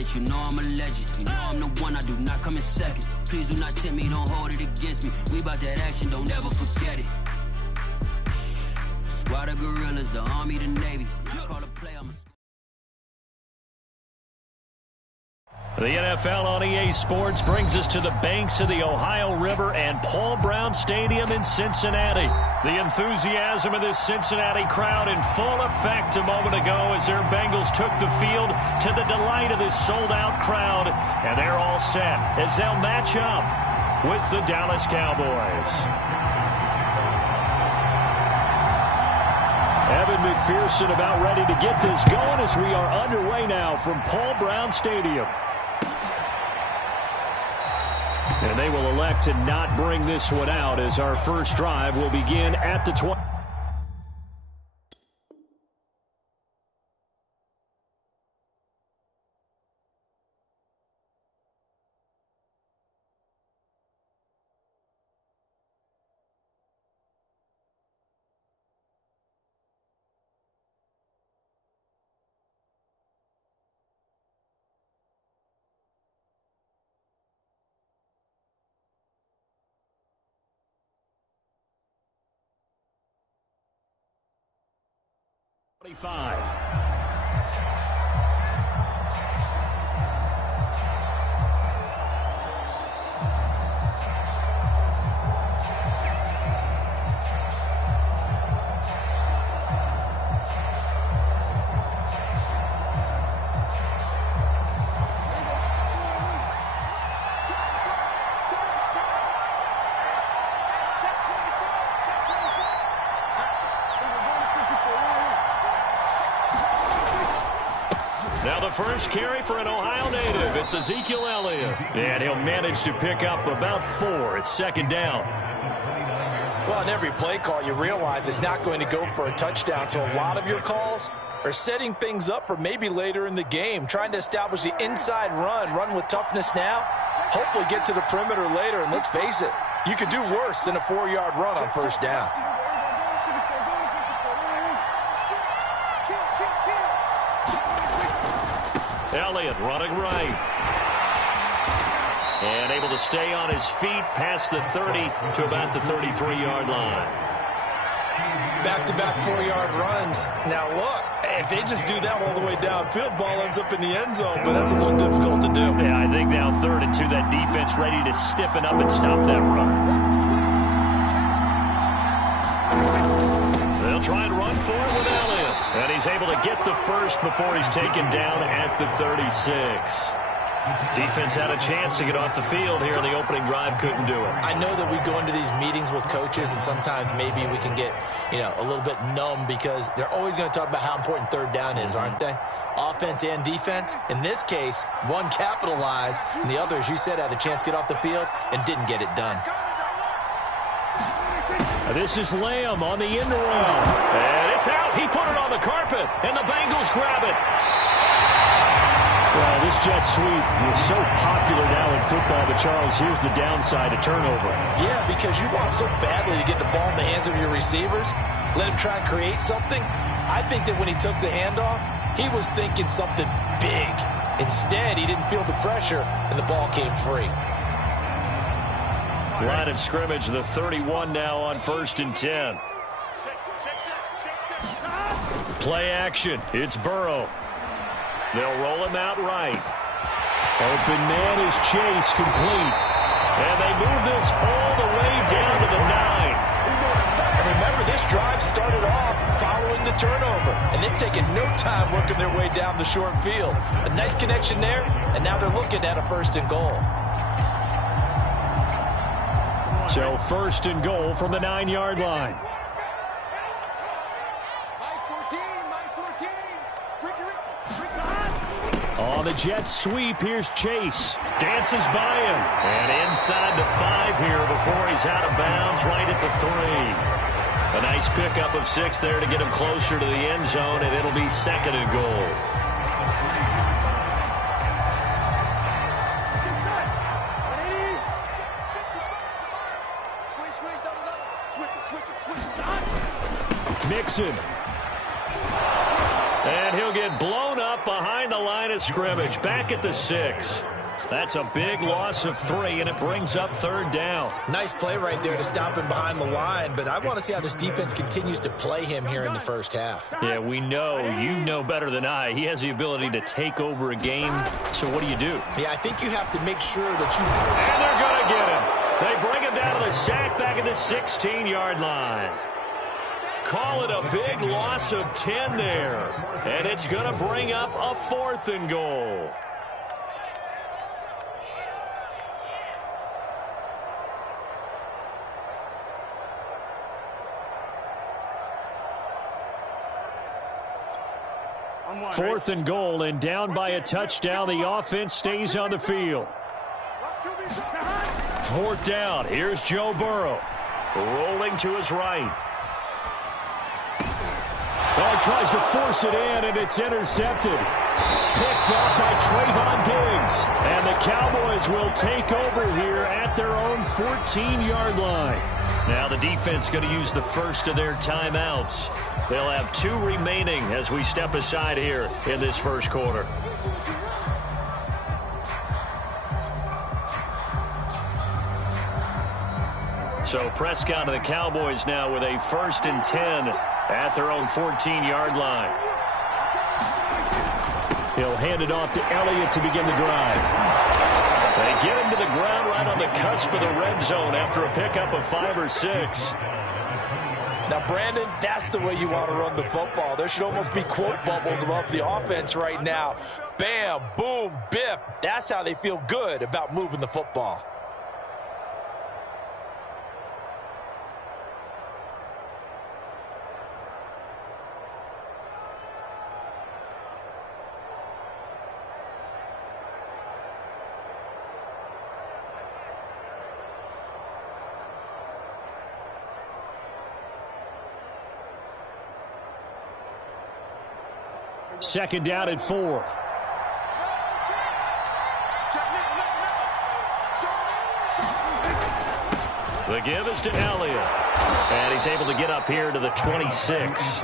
it, you know I'm a legend. You know I'm the one, I do not come in second. Please do not tempt me, don't hold it against me. We about that action, don't ever forget it. Squad of gorillas, the Army, the Navy. When I call a play, I'm a... The NFL on EA Sports brings us to the banks of the Ohio River and Paul Brown Stadium in Cincinnati. The enthusiasm of this Cincinnati crowd in full effect a moment ago as their Bengals took the field to the delight of this sold-out crowd. And they're all set as they'll match up with the Dallas Cowboys. Evan McPherson about ready to get this going as we are underway now from Paul Brown Stadium. And they will elect to not bring this one out as our first drive will begin at the 20. Now the first carry for an Ohio native. It's Ezekiel Elliott. And he'll manage to pick up about 4. It's second down. Well, on every play call, you realize it's not going to go for a touchdown. So a lot of your calls are setting things up for maybe later in the game, trying to establish the inside run with toughness now, hopefully get to the perimeter later. And let's face it, you could do worse than a 4-yard run on first down. Elliott running right. And able to stay on his feet past the 30 to about the 33-yard line. Back-to-back 4-yard runs. Now look, if they just do that all the way downfield, ball ends up in the end zone, but that's a little difficult to do. Yeah, I think now 3rd and 2, that defense ready to stiffen up and stop that run. They'll try and run for it with Elliott. And he's able to get the first before he's taken down at the 36. Defense had a chance to get off the field here in the opening drive, couldn't do it. I know that we go into these meetings with coaches, and sometimes maybe we can get, a little bit numb because they're always going to talk about how important third down is, aren't they? Offense and defense. In this case, one capitalized, and the other, as you said, had a chance to get off the field and didn't get it done. This is Lamb on the end around. And it's out. He put it on the carpet, and the Bengals grab it. Well, this jet sweep is so popular now in football, but Charles, here's the downside, a turnover. Yeah, because you want so badly to get the ball in the hands of your receivers, let him try and create something. I think that when he took the handoff, he was thinking something big. Instead, he didn't feel the pressure, and the ball came free. Line of scrimmage, the 31 now on 1st and 10. Play action. It's Burrow. They'll roll him out right. Open man is Chase, complete. And they move this all the way down to the 9. And remember, this drive started off following the turnover. And they've taken no time working their way down the short field. A nice connection there, and now they're looking at a 1st and goal. So 1st and goal from the 9-yard line. On the jet sweep, here's Chase. Dances by him. And inside the 5 here before he's out of bounds right at the 3. A nice pickup of 6 there to get him closer to the end zone, and it'll be 2nd and goal. Mixon. And he'll get blown up up behind the line of scrimmage, back at the 6. That's a big loss of 3, and it brings up 3rd down. Nice play right there to stop him behind the line, but I want to see how this defense continues to play him here in the first half. Yeah, we know. You know better than I. He has the ability to take over a game, so what do you do? Yeah, I think you have to make sure that you... And they're going to get him. They bring him down to the sack back at the 16-yard line. Call it a big loss of 10 there, and it's going to bring up a 4th and goal. Fourth and goal, and down by a touchdown. The offense stays on the field. 4th down. Here's Joe Burrow. Rolling to his right. Oh, tries to force it in, and it's intercepted. Picked up by Trayvon Diggs. And the Cowboys will take over here at their own 14-yard line. Now the defense going to use the first of their timeouts. They'll have 2 remaining as we step aside here in this first quarter. So Prescott and the Cowboys now with a 1st and 10 at their own 14-yard line. He'll hand it off to Elliott to begin the drive. They get him to the ground right on the cusp of the red zone after a pickup of 5 or 6. Now, Brandon, that's the way you want to run the football. There should almost be quote bubbles above the offense right now. Bam, boom, biff. That's how they feel good about moving the football. Second down at 4. The give is to Elliott. And he's able to get up here to the 26.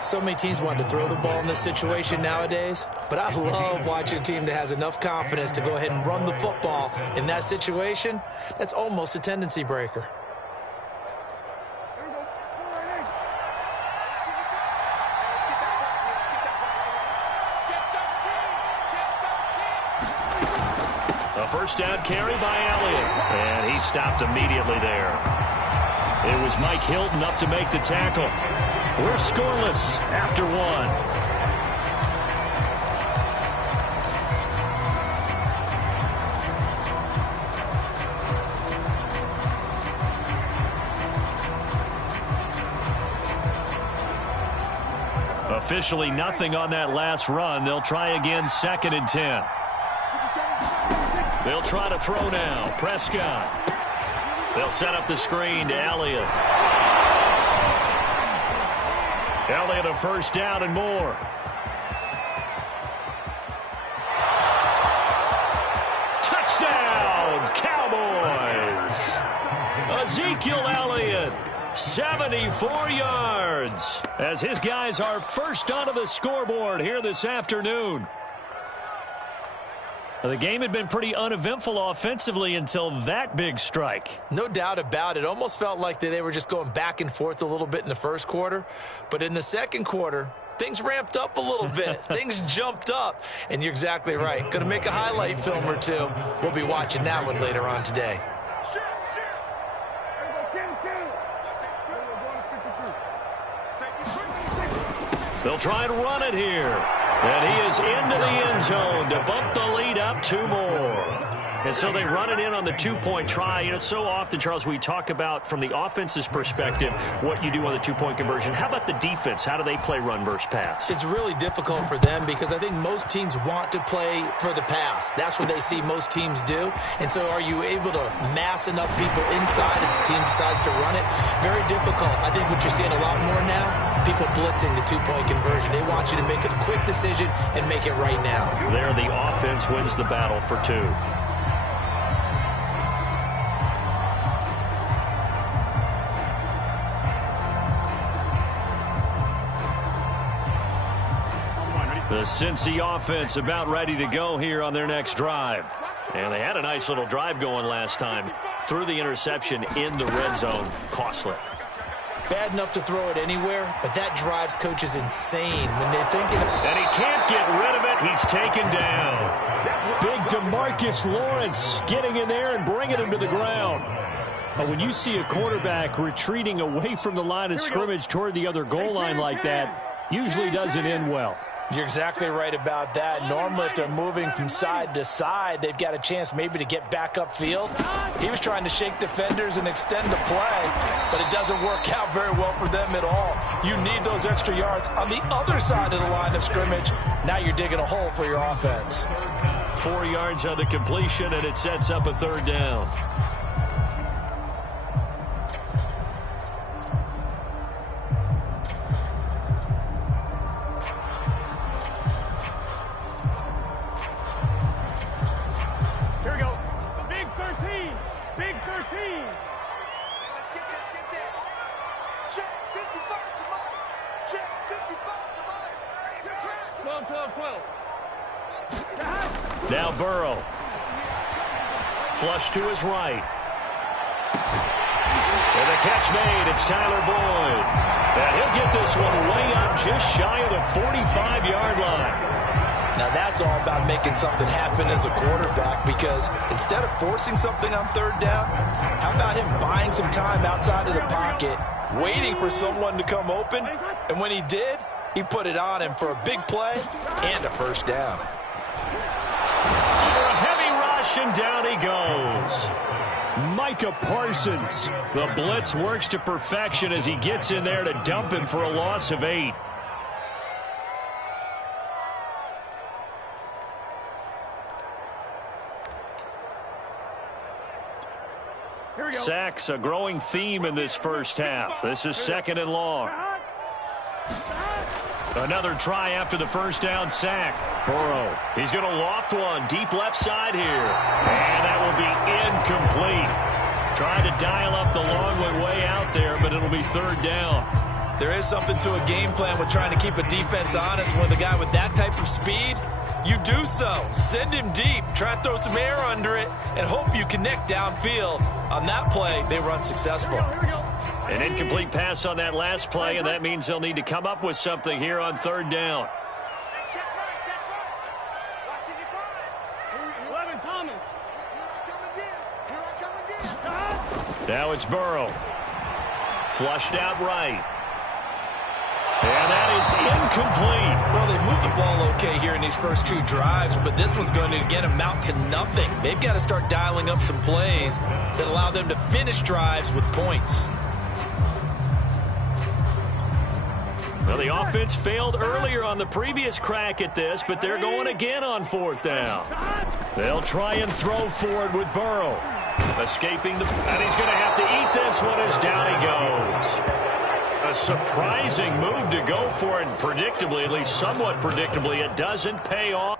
So many teams want to throw the ball in this situation nowadays, but I love watching a team that has enough confidence to go ahead and run the football in that situation. That's almost a tendency breaker. First down carry by Elliott, and he stopped immediately there. It was Mike Hilton up to make the tackle. We're scoreless after 1. Officially nothing on that last run. They'll try again, 2nd and 10. They'll try to throw now. Prescott. They'll set up the screen to Elliott. Elliott a first down and more. Touchdown, Cowboys. Ezekiel Elliott, 74 yards, as his guys are first onto the scoreboard here this afternoon. The game had been pretty uneventful offensively until that big strike. No doubt about it. Almost felt like they were just going back and forth a little bit in the first quarter. But in the second quarter, things ramped up a little bit. Things jumped up. And you're exactly right. Going to make a highlight film or two. We'll be watching that one later on today. They'll try and run it here. And he is into the end zone to bump the lead up 2 more. And so they run it in on the 2-point try. You know, so often, Charles, we talk about from the offense's perspective what you do on the 2-point conversion. How about the defense? How do they play run versus pass? It's really difficult for them because I think most teams want to play for the pass. That's what they see most teams do. And so are you able to mass enough people inside if the team decides to run it? Very difficult. I think what you're seeing a lot more now, people blitzing the 2-point conversion. They want you to make a quick decision and make it right now. There, the offense wins the battle for 2. The Cincy offense about ready to go here on their next drive. And they had a nice little drive going last time. Threw the interception in the red zone. Costly. Bad enough to throw it anywhere, but that drives coaches insane when they're thinking. And he can't get rid of it. He's taken down. Big DeMarcus Lawrence getting in there and bringing him to the ground. But when you see a quarterback retreating away from the line of scrimmage toward the other goal line like that, usually doesn't end well. You're exactly right about that. Normally, if they're moving from side to side, they've got a chance maybe to get back upfield. He was trying to shake defenders and extend the play, but it doesn't work out very well for them at all. You need those extra yards on the other side of the line of scrimmage. Now you're digging a hole for your offense. 4 yards on the completion, and it sets up a third down. Now Burrow. Flush to his right. And the catch made. It's Tyler Boyd. And he'll get this one way up just shy of the 45-yard line. Now that's all about making something happen as a quarterback, because instead of forcing something on third down, how about him buying some time outside of the pocket, waiting for someone to come open, and when he did, he put it on him for a big play and a first down. For a heavy rush, and down he goes. Micah Parsons. The blitz works to perfection as he gets in there to dump him for a loss of 8. Sacks, a growing theme in this first half. This is 2nd and long. Another try after the first down sack. Burrow, he's going to loft one deep left side here. And that will be incomplete. Trying to dial up the long way out there, but it'll be third down. There is something to a game plan with trying to keep a defense honest. When the guy with that type of speed, you do so. Send him deep, try and throw some air under it, and hope you connect downfield. On that play, they were unsuccessful. An incomplete pass on that last play, and that means they'll need to come up with something here on third down. Now it's Burrow. Flushed out right. And that is incomplete. Well, they moved the ball okay here in these first 2 drives, but this one's going to, again, amount to nothing. They've got to start dialing up some plays that allow them to finish drives with points. Well, the offense failed earlier on the previous crack at this, but they're going again on 4th down. They'll try and throw forward with Burrow. Escaping the... And he's going to have to eat this one as down he goes. A surprising move to go for it, and predictably, at least somewhat predictably, it doesn't pay off.